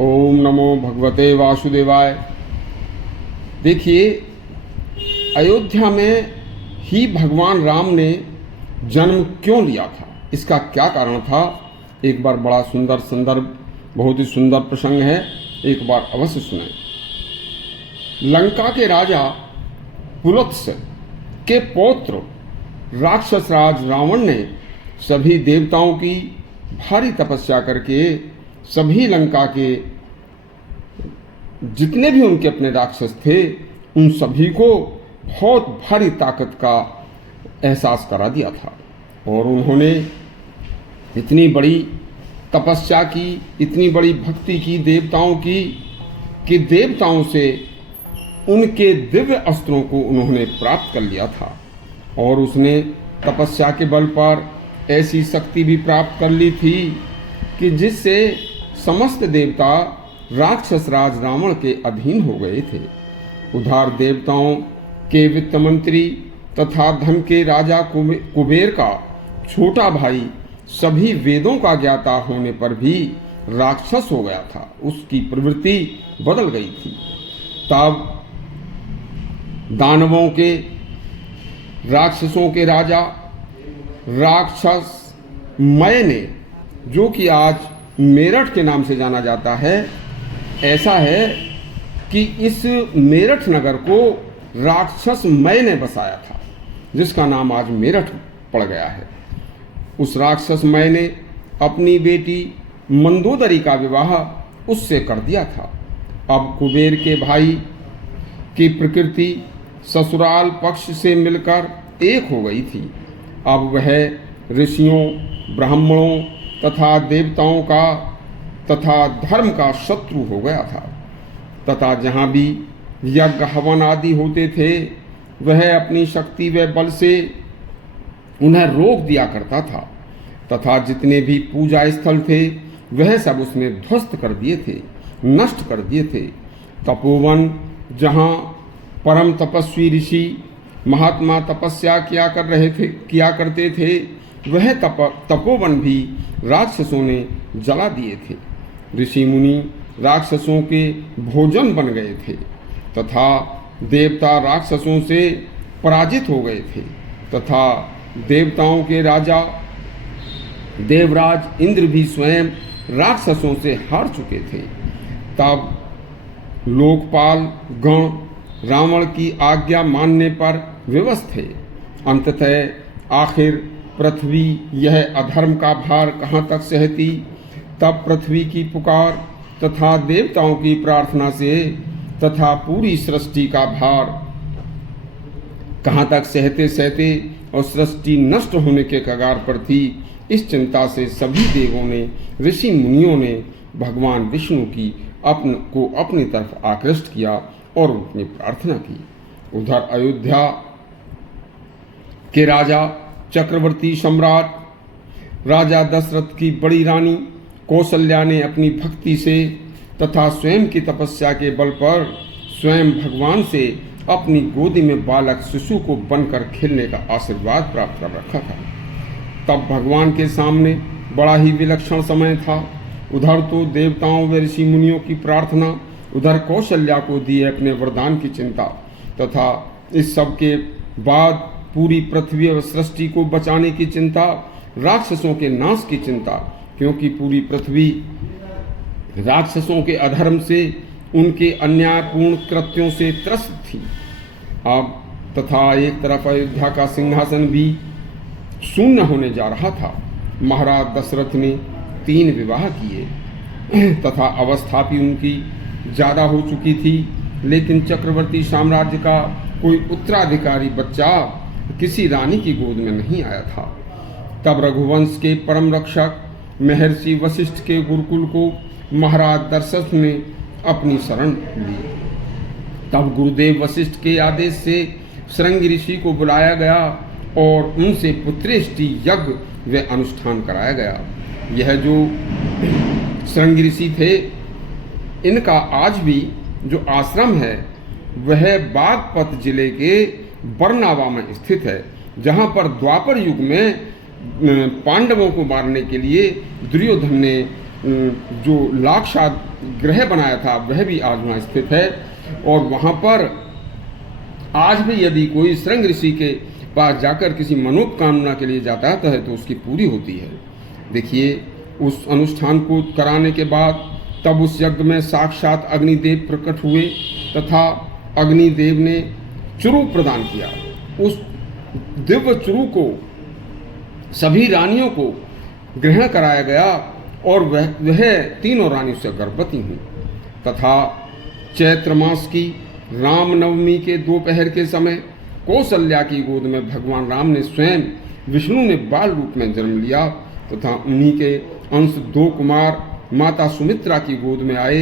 ओम नमो भगवते वासुदेवाय। देखिए, अयोध्या में ही भगवान राम ने जन्म क्यों लिया था, इसका क्या कारण था। एक बार बड़ा सुंदर संदर्भ, बहुत ही सुंदर प्रसंग है, एक बार अवश्य सुने। लंका के राजा पुलत्स के पौत्र राक्षस राज रावण ने सभी देवताओं की भारी तपस्या करके सभी लंका के जितने भी उनके अपने राक्षस थे उन सभी को बहुत भारी ताकत का एहसास करा दिया था। और उन्होंने इतनी बड़ी तपस्या की, इतनी बड़ी भक्ति की देवताओं की, कि देवताओं से उनके दिव्य अस्त्रों को उन्होंने प्राप्त कर लिया था। और उसने तपस्या के बल पर ऐसी शक्ति भी प्राप्त कर ली थी कि जिससे समस्त देवता राक्षस राज रावण के अधीन हो गए थे। उधार देवताओं के वित्त मंत्री तथा धन के राजा कुबेर का छोटा भाई सभी वेदों का ज्ञाता होने पर भी राक्षस हो गया था, उसकी प्रवृत्ति बदल गई थी। तब दानवों के राक्षसों के राजा राक्षस मय ने, जो कि आज मेरठ के नाम से जाना जाता है, ऐसा है कि इस मेरठ नगर को राक्षस मय ने बसाया था, जिसका नाम आज मेरठ पड़ गया है। उस राक्षस मय ने अपनी बेटी मंदोदरी का विवाह उससे कर दिया था। अब कुबेर के भाई की प्रकृति ससुराल पक्ष से मिलकर एक हो गई थी। अब वह ऋषियों, ब्राह्मणों तथा देवताओं का तथा धर्म का शत्रु हो गया था। तथा जहाँ भी यज्ञ हवन आदि होते थे वह अपनी शक्ति व बल से उन्हें रोक दिया करता था। तथा जितने भी पूजा स्थल थे वह सब उसने ध्वस्त कर दिए थे, नष्ट कर दिए थे। तपोवन, जहाँ परम तपस्वी ऋषि महात्मा तपस्या किया करते थे, वह तपोवन भी राक्षसों ने जला दिए थे। ऋषि मुनि राक्षसों के भोजन बन गए थे तथा देवता राक्षसों से पराजित हो गए थे। तथा देवताओं के राजा देवराज इंद्र भी स्वयं राक्षसों से हार चुके थे। तब लोकपाल गण रावण की आज्ञा मानने पर विवश थे। अंततः आखिर पृथ्वी यह अधर्म का भार कहाँ तक सहती। तब पृथ्वी की पुकार तथा देवताओं की प्रार्थना से तथा पूरी सृष्टि का भार कहाँ तक सहते सहते और सृष्टि नष्ट होने के कगार पर थी। इस चिंता से सभी देवों ने, ऋषि मुनियों ने भगवान विष्णु को अपनी तरफ आकृष्ट किया और उनकी प्रार्थना की। उधर अयोध्या के राजा चक्रवर्ती सम्राट राजा दशरथ की बड़ी रानी कौशल्या ने अपनी भक्ति से तथा स्वयं की तपस्या के बल पर स्वयं भगवान से अपनी गोदी में बालक शिशु को बनकर खेलने का आशीर्वाद प्राप्त कर रखा था। तब भगवान के सामने बड़ा ही विलक्षण समय था। उधर तो देवताओं व ऋषि मुनियों की प्रार्थना, उधर कौशल्या को दिए अपने वरदान की चिंता, तथा इस सब के बाद पूरी पृथ्वी और सृष्टि को बचाने की चिंता, राक्षसों के नाश की चिंता, क्योंकि पूरी पृथ्वी राक्षसों के अधर्म से, उनके अन्यायपूर्ण कृत्यों से त्रस्त थी। अब तथा एक तरफ अयोध्या का सिंहासन भी शून्य होने जा रहा था। महाराज दशरथ ने 3 विवाह किए तथा अवस्था भी उनकी ज़्यादा हो चुकी थी, लेकिन चक्रवर्ती साम्राज्य का कोई उत्तराधिकारी बच्चा किसी रानी की गोद में नहीं आया था। तब रघुवंश के परम रक्षक महर्षि वशिष्ठ के गुरुकुल को महाराज दशरथ ने अपनी शरण ली। तब गुरुदेव वशिष्ठ के आदेश से श्रृंग ऋषि को बुलाया गया और उनसे पुत्रेष्टि यज्ञ व अनुष्ठान कराया गया। यह जो श्रृंग ऋषि थे, इनका आज भी जो आश्रम है वह बागपत जिले के बरनावा में स्थित है, जहाँ पर द्वापर युग में पांडवों को मारने के लिए दुर्योधन ने जो लाक्षाद ग्रह बनाया था वह भी आज वहाँ स्थित है। और वहाँ पर आज भी यदि कोई श्रृंग ऋषि के पास जाकर किसी मनोकामना के लिए जाता है तो उसकी पूरी होती है। देखिए, उस अनुष्ठान को कराने के बाद तब उस यज्ञ में साक्षात अग्निदेव प्रकट हुए तथा अग्निदेव ने चुरु प्रदान किया। उस दिव्य चुरु को सभी रानियों को ग्रहण कराया गया और वह तीनों रानी उससे गर्भवती हुई। तथा चैत्र मास की रामनवमी के दोपहर के समय कौशल्या की गोद में भगवान राम ने स्वयं विष्णु ने बाल रूप में जन्म लिया तथा उन्हीं के अंश 2 कुमार माता सुमित्रा की गोद में आए।